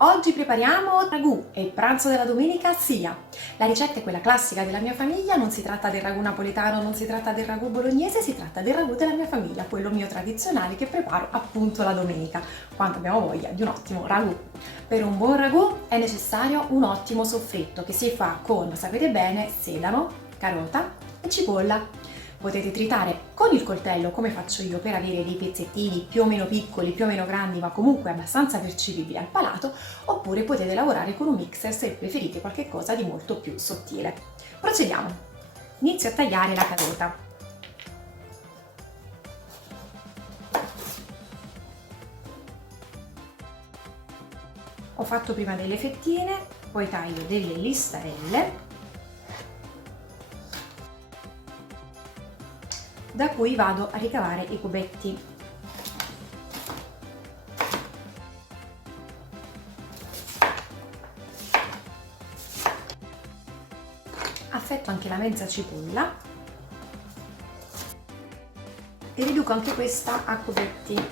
Oggi prepariamo ragù e il pranzo della domenica sia. La ricetta è quella classica della mia famiglia, non si tratta del ragù napoletano, non si tratta del ragù bolognese, si tratta del ragù della mia famiglia, quello mio tradizionale che preparo appunto la domenica, quando abbiamo voglia di un ottimo ragù. Per un buon ragù è necessario un ottimo soffritto che si fa con, sapete bene, sedano, carota e cipolla. Potete tritare con il coltello come faccio io per avere dei pezzettini più o meno piccoli, più o meno grandi, ma comunque abbastanza percepibili al palato, oppure potete lavorare con un mixer se preferite qualcosa di molto più sottile. Procediamo. Inizio a tagliare la carota. Ho fatto prima delle fettine, poi taglio delle listarelle da cui vado a ricavare i cubetti. Affetto anche la mezza cipolla e riduco anche questa a cubetti.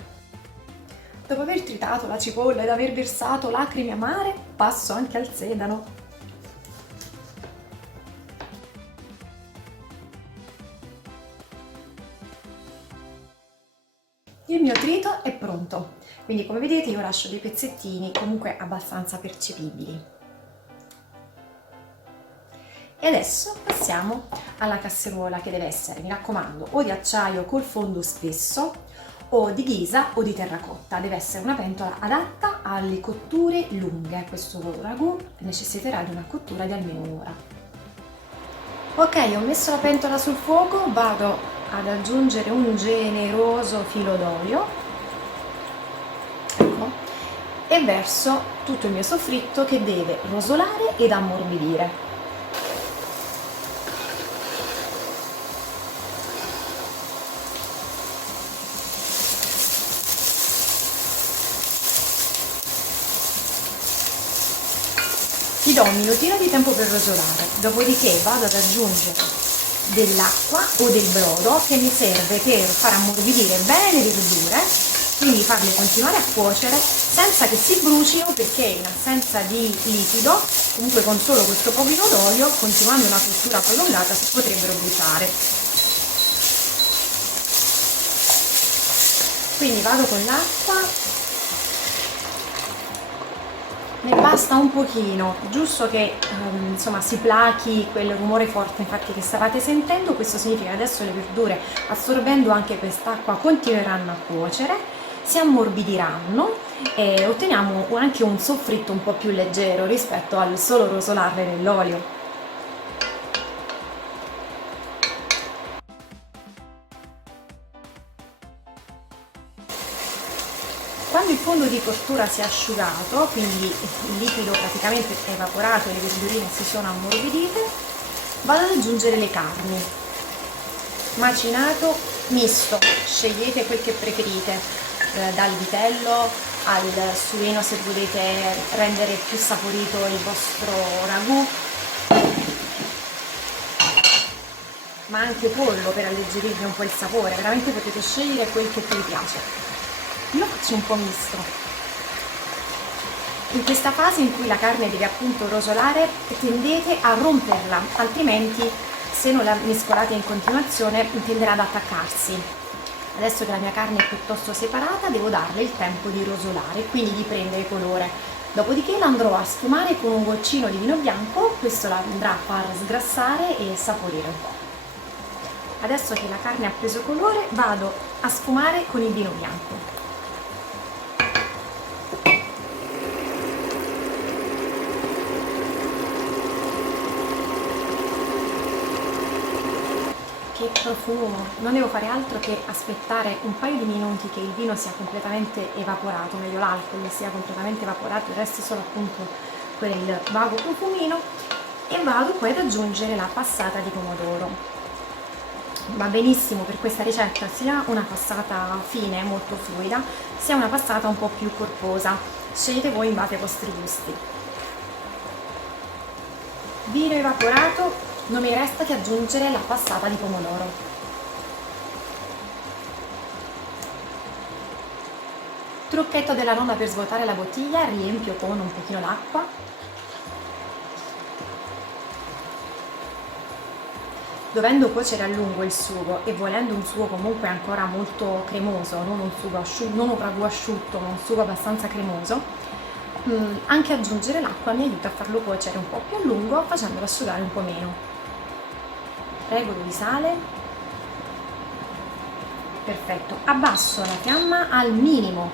Dopo aver tritato la cipolla ed aver versato lacrime amare, passo anche al sedano. Il mio trito è pronto, quindi come vedete io lascio dei pezzettini comunque abbastanza percepibili. E adesso passiamo alla casseruola che deve essere, mi raccomando, o di acciaio col fondo spesso o di ghisa o di terracotta, deve essere una pentola adatta alle cotture lunghe, questo ragù necessiterà di una cottura di almeno un'ora. Ok, ho messo la pentola sul fuoco, vado ad aggiungere un generoso filo d'olio, ecco, e verso tutto il mio soffritto che deve rosolare ed ammorbidire. Gli do un minutino di tempo per rosolare, dopodiché vado ad aggiungere dell'acqua o del brodo che mi serve per far ammorbidire bene le verdure, quindi farle continuare a cuocere senza che si brucino, perché in assenza di liquido, comunque con solo questo pochino d'olio, continuando una cottura prolungata, si potrebbero bruciare. Quindi vado con l'acqua. Ne basta un pochino, giusto che insomma si plachi quel rumore forte infatti che stavate sentendo. Questo significa che adesso le verdure, assorbendo anche quest'acqua, continueranno a cuocere, si ammorbidiranno e otteniamo anche un soffritto un po' più leggero rispetto al solo rosolarle nell'olio. Quando il fondo di cottura si è asciugato, quindi il liquido praticamente è evaporato e le verdurine si sono ammorbidite, vado ad aggiungere le carni. Macinato misto, scegliete quel che preferite, dal vitello al suino se volete rendere più saporito il vostro ragù, ma anche pollo per alleggerirvi un po' il sapore, veramente potete scegliere quel che più vi piace. Io faccio un po' misto. In questa fase in cui la carne deve appunto rosolare tendete a romperla, altrimenti se non la mescolate in continuazione tenderà ad attaccarsi. Adesso che la mia carne è piuttosto separata devo darle il tempo di rosolare, quindi di prendere colore. Dopodiché la andrò a sfumare con un goccino di vino bianco, questo la andrà a far sgrassare e saporire un po'. Adesso che la carne ha preso colore vado a sfumare con il vino bianco. Che profumo! Non devo fare altro che aspettare un paio di minuti che il vino sia completamente evaporato, meglio l'alcol sia completamente evaporato, il resto solo appunto quel vago profumino, e vado poi ad aggiungere la passata di pomodoro. Va benissimo per questa ricetta sia una passata fine, molto fluida, sia una passata un po' più corposa. Scegliete voi in base ai vostri gusti. Vino evaporato, non mi resta che aggiungere la passata di pomodoro. Trucchetto della nonna per svuotare la bottiglia: riempio con un pochino d'acqua, dovendo cuocere a lungo il sugo e volendo un sugo comunque ancora molto cremoso, non un sugo non un ragù asciutto, ma un sugo abbastanza cremoso, anche aggiungere l'acqua mi aiuta a farlo cuocere un po' più a lungo, facendolo asciugare un po' meno. Regolo di sale. Perfetto, abbasso la fiamma al minimo,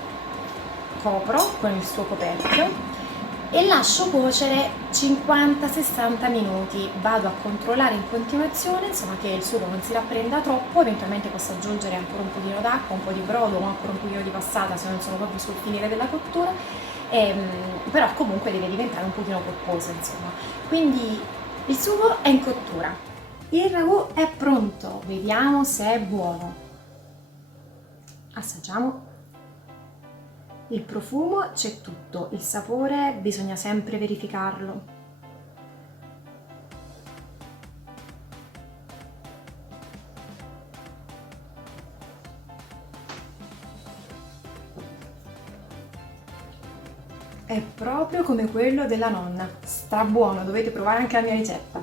copro con il suo coperchio e lascio cuocere 50-60 minuti. Vado a controllare in continuazione, insomma, che il sugo non si rapprenda troppo, eventualmente posso aggiungere ancora un pochino d'acqua, un po' di brodo o ancora un pochino di passata se non sono proprio sul finire della cottura, però comunque deve diventare un pochino corposo, insomma. Quindi il sugo è in cottura, il ragù è pronto, vediamo se è buono. Assaggiamo. Il profumo c'è tutto, il sapore bisogna sempre verificarlo. È proprio come quello della nonna, strabuono, dovete provare anche la mia ricetta.